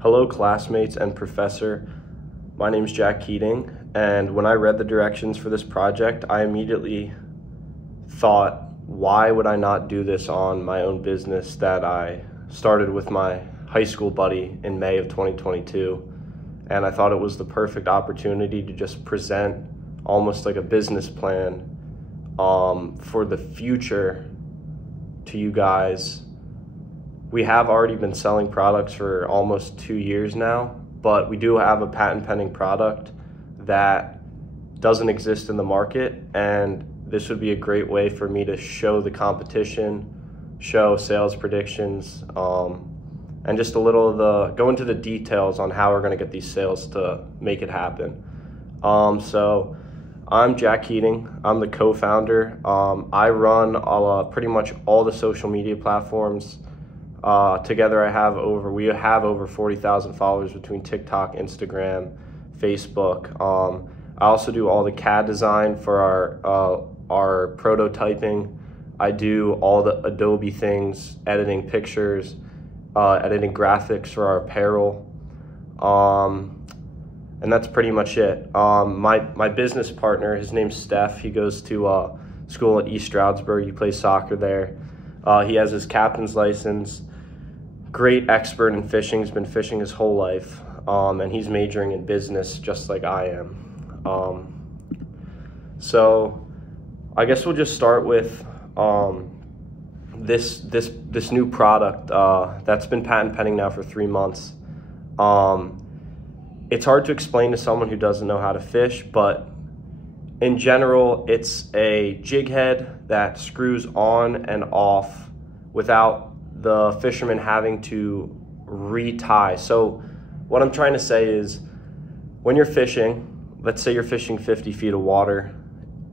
Hello classmates and professor, my name is Jack Keating, and when I read the directions for this project, I immediately thought, why would I not do this on my own business that I started with my high school buddy in May of 2022? And I thought it was the perfect opportunity to just present almost like a business plan for the future to you guys. We have already been selling products for almost 2 years now, but we do have a patent pending product that doesn't exist in the market, and this would be a great way for me to show the competition, show sales predictions, and just a little of go into the details on how we're gonna get these sales to make it happen. So I'm Jack Keating, I'm the co-founder. I run pretty much all the social media platforms. Together we have over 40,000 followers between TikTok, Instagram, Facebook. I also do all the CAD design for our prototyping. I do all the Adobe things, editing pictures, editing graphics for our apparel. And that's pretty much it. My business partner, his name's Steph. He goes to school at East Stroudsburg. He plays soccer there. He has his captain's license. Great expert in fishing. He's been fishing his whole life, and he's majoring in business just like I am. So I guess we'll just start with this new product that's been patent pending now for 3 months. It's hard to explain to someone who doesn't know how to fish, but in general, it's a jig head that screws on and off without the fisherman having to retie. So what I'm trying to say is, when you're fishing, let's say you're fishing 50 feet of water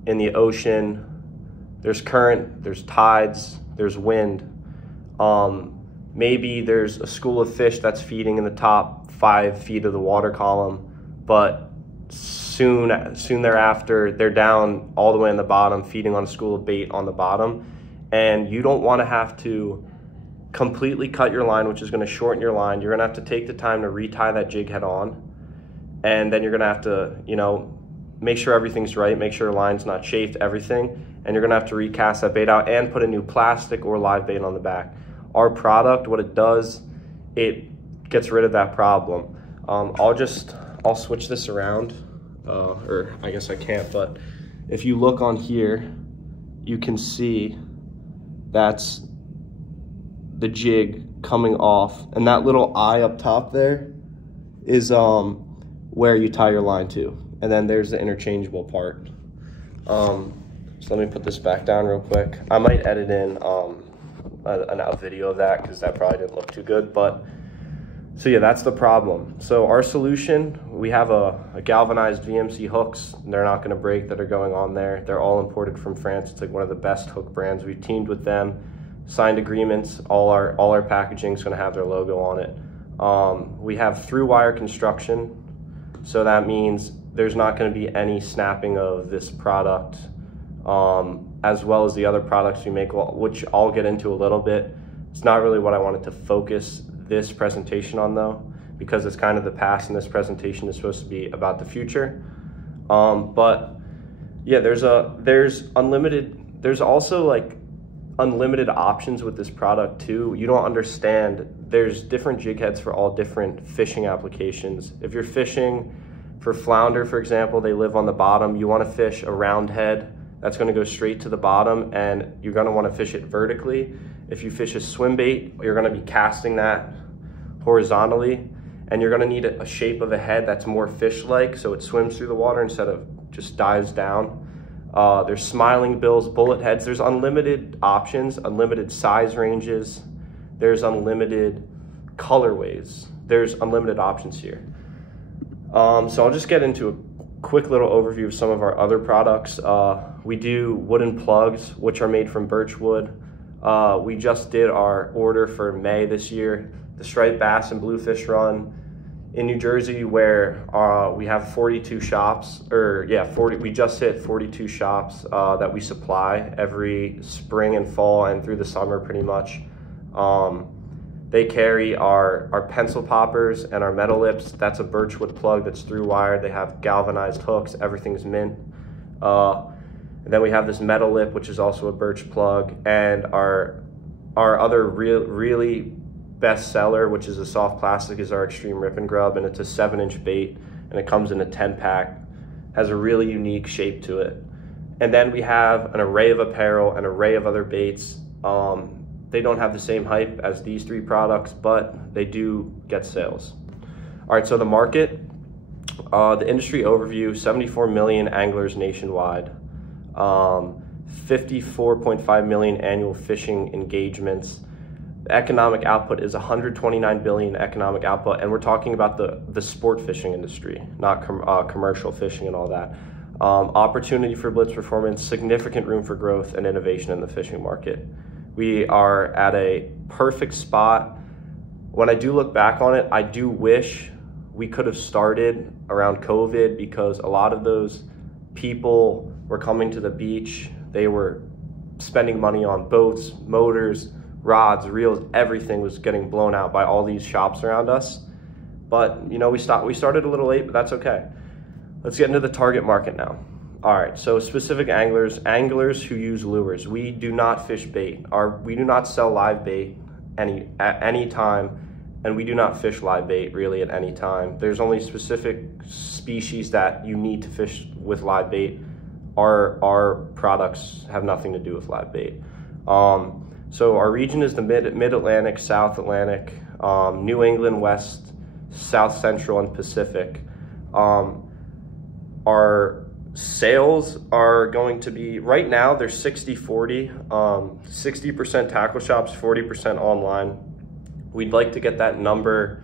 in the ocean, there's current, there's tides, there's wind. Maybe there's a school of fish that's feeding in the top 5 feet of the water column, but soon thereafter, they're down all the way in the bottom, feeding on a school of bait on the bottom. And you don't want to have to completely cut your line, which is going to shorten your line. You're going to have to take the time to retie that jig head on, and then you're going to have to, make sure everything's right, make sure the line's not chafed, everything, and you're going to have to recast that bait out and put a new plastic or live bait on the back. Our product, what it does, it gets rid of that problem. I'll switch this around, or I guess I can't, but if you look on here, you can see that's the jig coming off, and that little eye up top there is where you tie your line to, and then there's the interchangeable part. So let me put this back down real quick. I might edit in a video of that because that probably didn't look too good, but so yeah, that's the problem. So our solution, we have a galvanized VMC hooks. They're not going to break, that are going on there. They're all imported from France. It's like one of the best hook brands. We've teamed with them, signed agreements. All our packaging is going to have their logo on it. We have through wire construction, so that means there's not going to be any snapping of this product, as well as the other products we make, which I'll get into a little bit. It's not really what I wanted to focus this presentation on though, because it's kind of the past, and this presentation is supposed to be about the future. But yeah, there's also like unlimited options with this product too. You don't understand, there's different jig heads for all different fishing applications. If you're fishing for flounder, for example, they live on the bottom. You want to fish a round head that's going to go straight to the bottom, and you're going to want to fish it vertically. If you fish a swim bait, you're going to be casting that horizontally, and you're going to need a shape of a head that's more fish-like, so it swims through the water instead of just dives down. There's smiling bills, bullet heads. There's unlimited options, unlimited size ranges. There's unlimited colorways. There's unlimited options here. So I'll just get into a quick little overview of some of our other products. We do wooden plugs, which are made from birch wood. We just did our order for May this year, the striped bass and bluefish run in New Jersey, where we have 42 shops, we just hit 42 shops that we supply every spring and fall and through the summer pretty much. They carry our pencil poppers and our metal lips. That's a birchwood plug that's through wired. They have galvanized hooks. Everything's mint. And then we have this metal lip, which is also a birch plug, and our other really best seller, which is a soft plastic, is our Extreme Rip and Grub, and it's a 7-inch bait, and it comes in a 10-pack. Has a really unique shape to it. And then we have an array of apparel, an array of other baits. They don't have the same hype as these 3 products, but they do get sales. All right, so the market, the industry overview: 74 million anglers nationwide, 54.5 million annual fishing engagements. The economic output is 129 billion economic output, and we're talking about the sport fishing industry, not commercial fishing and all that. Opportunity for blitz performance, significant room for growth and innovation in the fishing market. We are at a perfect spot. When I do look back on it, I do wish we could have started around COVID, because a lot of those people were coming to the beach. They were spending money on boats, motors, rods, reels. Everything was getting blown out by all these shops around us. But we started a little late, but that's okay. Let's get into the target market now. All right, so specific anglers who use lures. We do not fish bait. We do not sell live bait at any time, and we do not fish live bait really at any time. There's only specific species that you need to fish with live bait. Our products have nothing to do with live bait. So our region is the Mid-Atlantic, South Atlantic, New England, West, South Central, and Pacific. Our sales are going to be, right now they're 60-40, 60% tackle shops, 40% online. We'd like to get that number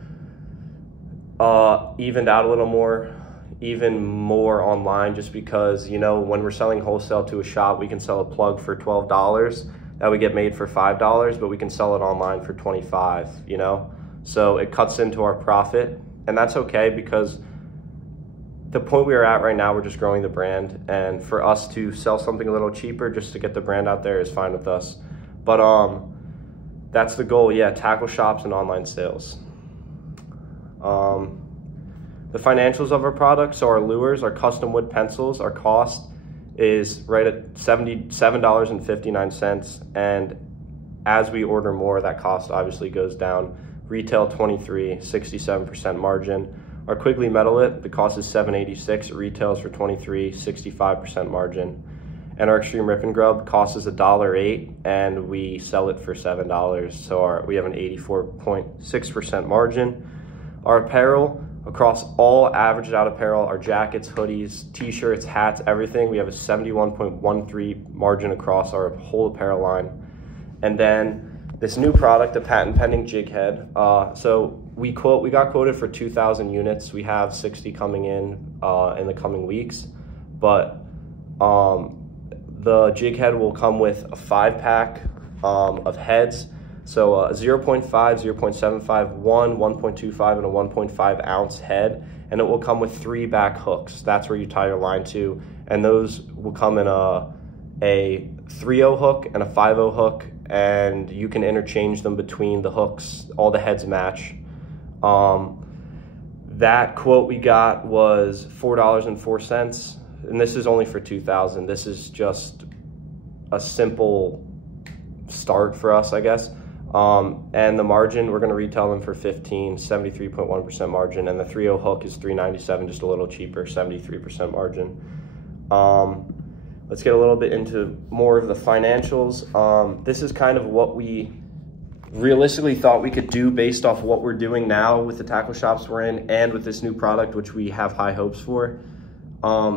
evened out a little more, even more online, just because, when we're selling wholesale to a shop, we can sell a plug for $12 that we get made for $5, but we can sell it online for $25, So it cuts into our profit, and that's okay, because the point we are at right now, we're just growing the brand, and for us to sell something a little cheaper just to get the brand out there is fine with us. But that's the goal, yeah, tackle shops and online sales. The financials of our products, so our lures, our custom wood pencils, our cost is right at $77.59, and as we order more, that cost obviously goes down. Retail $23, 67% margin. Our Quigley metal lip, the cost is $7.86. It retails for $23, 65% margin. And our Extreme Rip and Grub cost is $1.08, and we sell it for $7. So we have an 84.6% margin. Our apparel, across all averaged out apparel, our jackets, hoodies, t-shirts, hats, everything, we have a 71.13 margin across our whole apparel line. And then this new product, the patent pending jig head. So we got quoted for 2,000 units. We have 60 coming in the coming weeks, but the jig head will come with a 5-pack of heads. So 0.5, 0.75, 1, 1.25, and a 1.5 ounce head. And it will come with 3 back hooks. That's where you tie your line to. And those will come in a 3/0 hook and a 5/0 hook. And you can interchange them between the hooks. All the heads match. That quote we got was $4.04. And this is only for 2,000. This is just a simple start for us, I guess. And the margin, we're gonna retail them for $15, 73.1% margin, and the 3/0 hook is $3.97, just a little cheaper, 73% margin. Let's get a little bit into more of the financials. This is kind of what we realistically thought we could do based off what we're doing now with the tackle shops we're in and with this new product, which we have high hopes for.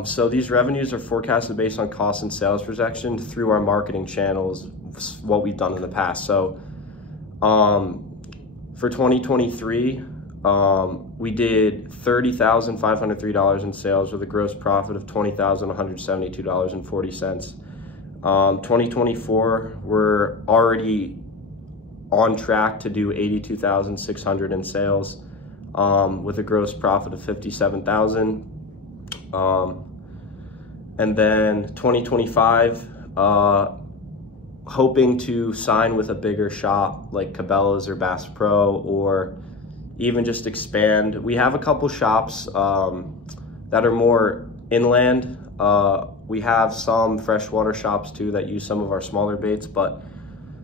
So these revenues are forecasted based on cost and sales projection through our marketing channels, what we've done in the past. So for 2023, we did $30,503 in sales with a gross profit of $20,172.40. 2024, we're already on track to do $82,600 in sales with a gross profit of $57,000. And then 2025, hoping to sign with a bigger shop like Cabela's or Bass Pro, or even just expand. We have a couple shops that are more inland. We have some freshwater shops too that use some of our smaller baits, but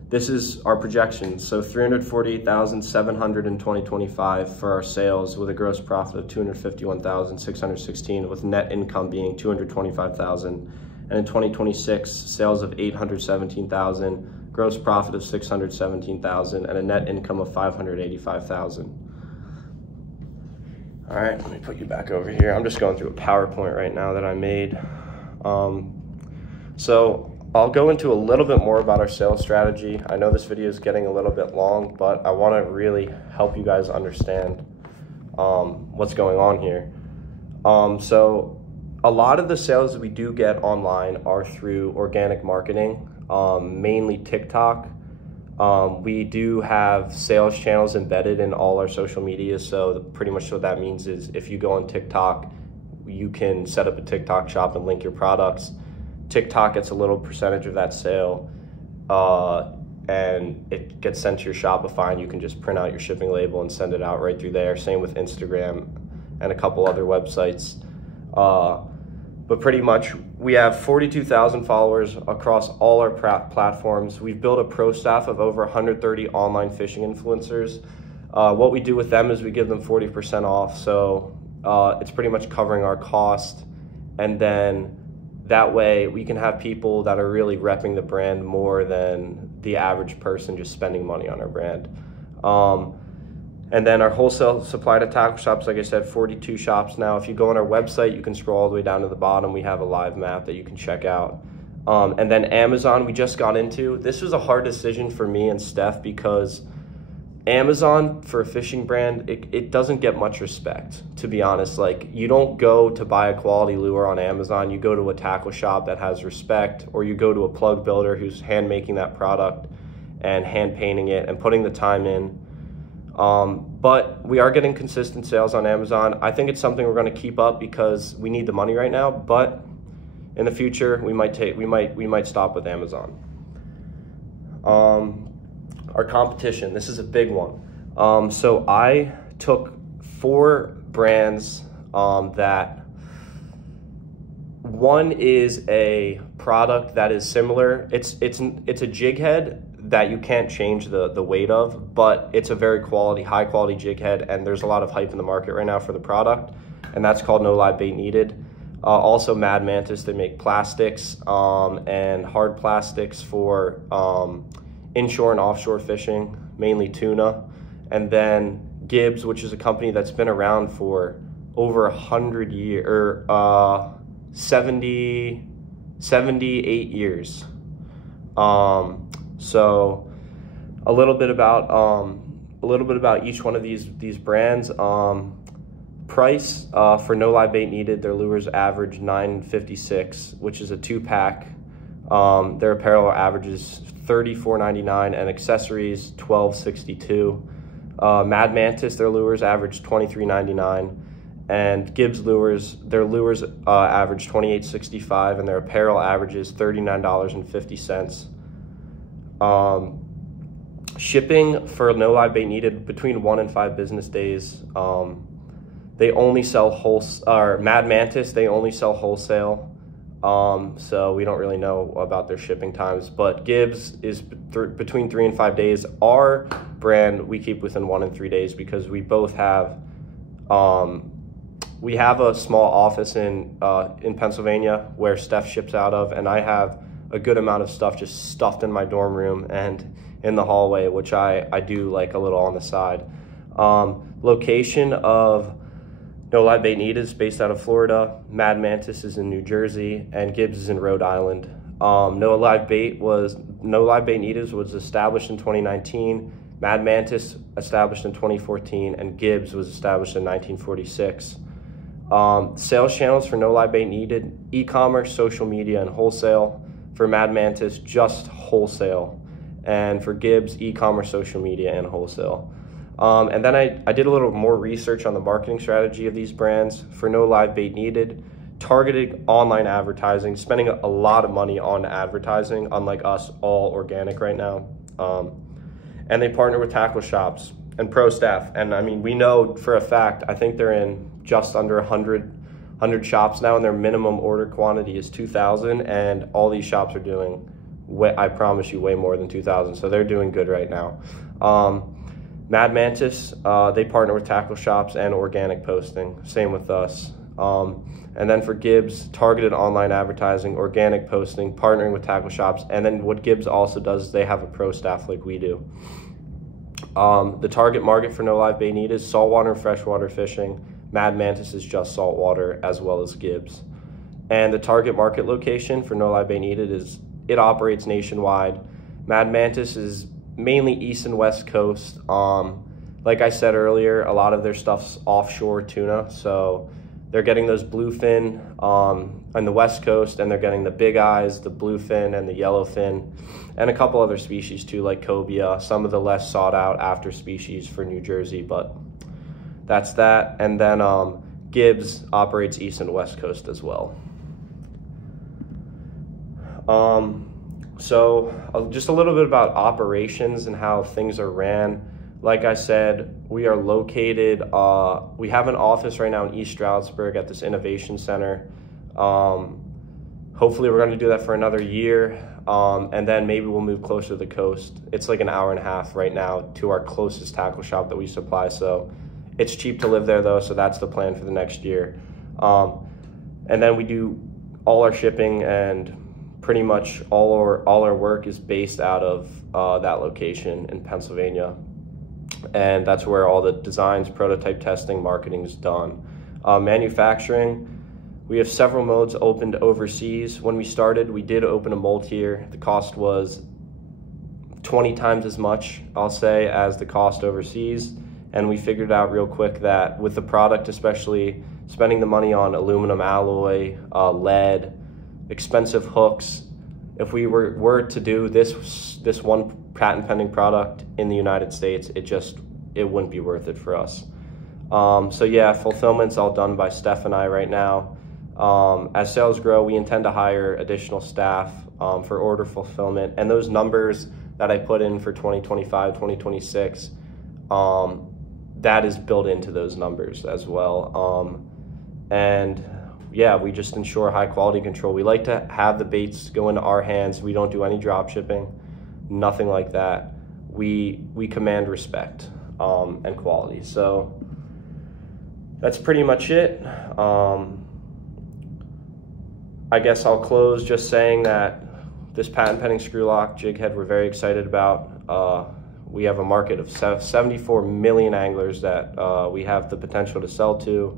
this is our projections. So 348,700 in 2025 for our sales, with a gross profit of 251,616, with net income being 225,000. And in 2026, sales of 817,000, gross profit of 617,000, and a net income of 585,000. All right, let me put you back over here. I'm just going through a PowerPoint right now that I made. So I'll go into a little bit more about our sales strategy. I know this video is getting a little bit long, but I want to really help you guys understand what's going on here. So a lot of the sales we do get online are through organic marketing, mainly TikTok. We do have sales channels embedded in all our social media. So pretty much what that means is if you go on TikTok, you can set up a TikTok shop and link your products. TikTok gets a little percentage of that sale, and it gets sent to your Shopify, and you can just print out your shipping label and send it out right through there. Same with Instagram and a couple other websites. But pretty much we have 42,000 followers across all our platforms. We've built a pro staff of over 130 online fishing influencers. What we do with them is we give them 40% off. So it's pretty much covering our cost. And then that way we can have people that are really repping the brand more than the average person just spending money on our brand. And then our wholesale supply to tackle shops, like I said, 42 shops now. If you go on our website, you can scroll all the way down to the bottom. We have a live map that you can check out. And then Amazon, we just got into. This was a hard decision for me and Steph, because Amazon, for a fishing brand, it doesn't get much respect, to be honest. Like, you don't go to buy a quality lure on Amazon. You go to a tackle shop that has respect, or you go to a plug builder who's hand making that product and hand painting it and putting the time in. But we are getting consistent sales on Amazon. I think it's something we're going to keep up because we need the money right now, but in the future we might stop with Amazon. Our competition, this is a big one. So I took 4 brands that one is a product that is similar. It's a jig head that you can't change the weight of, but it's a very high quality jig head, and there's a lot of hype in the market right now for the product, and that's called No Live Bait Needed. Also Mad Mantis, they make plastics and hard plastics for inshore and offshore fishing, mainly tuna. And then Gibbs, which is a company that's been around for over 100 years, or 78 years. So a little bit about each one of these brands. Price for No Live Bait Needed, their lures average $9.56, which is a 2-pack. Their apparel averages $34.99 and accessories $12.62. Mad Mantis, their lures average $23.99, and Gibbs lures, their lures average $28.65, and their apparel averages $39.50. Shipping for No Live Bait Needed between 1 and 5 business days. They only sell Mad Mantis, they only sell wholesale. So we don't really know about their shipping times, but Gibbs is between 3 and 5 days. Our brand, we keep within 1 and 3 days, because we both have, we have a small office in Pennsylvania where Steph ships out of, and I have a good amount of stuff just stuffed in my dorm room and in the hallway, which I do like a little on the side. Location of No Live Bait Needed is based out of Florida. Mad Mantis is in New Jersey, and Gibbs is in Rhode Island. No Live Bait Needed was established in 2019. Mad Mantis established in 2014, and Gibbs was established in 1946. Sales channels for No Live Bait Needed: e-commerce, social media, and wholesale. For Mad Mantis, just wholesale. And for Gibbs, e-commerce, social media, and wholesale. And then I did a little more research on the marketing strategy of these brands. For No Live Bait Needed, targeted online advertising, spending a lot of money on advertising, unlike us, all organic right now. And they partner with tackle shops and pro staff. And I mean, we know for a fact, I think they're in just under 100 shops now, and their minimum order quantity is 2,000. And all these shops are doing, I promise you, way more than 2,000. So they're doing good right now. Mad Mantis, they partner with tackle shops and organic posting. Same with us. And then for Gibbs, targeted online advertising, organic posting, partnering with tackle shops. And then what Gibbs also does is they have a pro staff like we do. The target market for No Live Bait Need is saltwater and freshwater fishing. Mad Mantis is just saltwater, as well as Gibbs. And the target market location for No Live Bait Needed is, it operates nationwide. Mad Mantis is mainly east and west coast. Like I said earlier, a lot of their stuff's offshore tuna, so they're getting those bluefin on the west coast, and they're getting the big eyes, the bluefin and the yellowfin, and a couple other species too, like cobia, some of the less sought out after species for New Jersey, but that's that. And then Gibbs operates east and west coast as well. So just a little bit about operations and how things are ran. Like I said, we are located, we have an office right now in East Stroudsburg at this innovation center. Hopefully we're going to do that for another year, and then maybe we'll move closer to the coast. It's like an hour and a half right now to our closest tackle shop that we supply, so it's cheap to live there though, so that's the plan for the next year. And then we do all our shipping, and pretty much all our work is based out of that location in Pennsylvania. And that's where all the designs, prototype testing, marketing is done. Manufacturing, we have several modes opened overseas. When we started, we did open a mold here. The cost was 20 times as much, I'll say, as the cost overseas. And we figured out real quick that with the product, especially spending the money on aluminum alloy, lead, expensive hooks, if we were to do this one patent pending product in the United States, it wouldn't be worth it for us. So yeah, fulfillment's all done by Steph and I right now. As sales grow, we intend to hire additional staff for order fulfillment, and those numbers that I put in for 2025, 2026, that is built into those numbers as well. And yeah, we just ensure high quality control. We like to have the baits go into our hands. We don't do any drop shipping, nothing like that. We command respect and quality. So that's pretty much it. I guess I'll close just saying that this patent pending screw lock jig head we're very excited about. We have a market of 74 million anglers that we have the potential to sell to.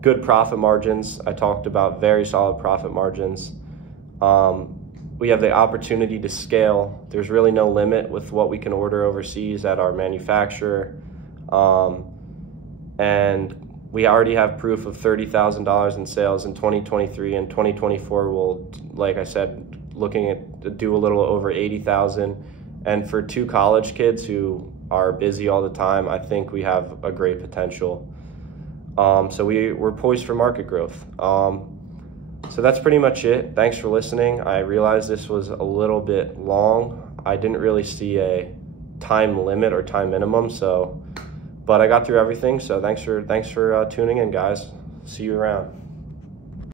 Good profit margins. I talked about very solid profit margins. We have the opportunity to scale. There's really no limit with what we can order overseas at our manufacturer. And we already have proof of $30,000 in sales in 2023, and 2024 will, like I said, looking at do a little over 80,000. And for two college kids who are busy all the time, I think we have a great potential. So we're poised for market growth. So that's pretty much it. Thanks for listening. I realize this was a little bit long. I didn't really see a time limit or time minimum, but I got through everything. So thanks for tuning in, guys. See you around.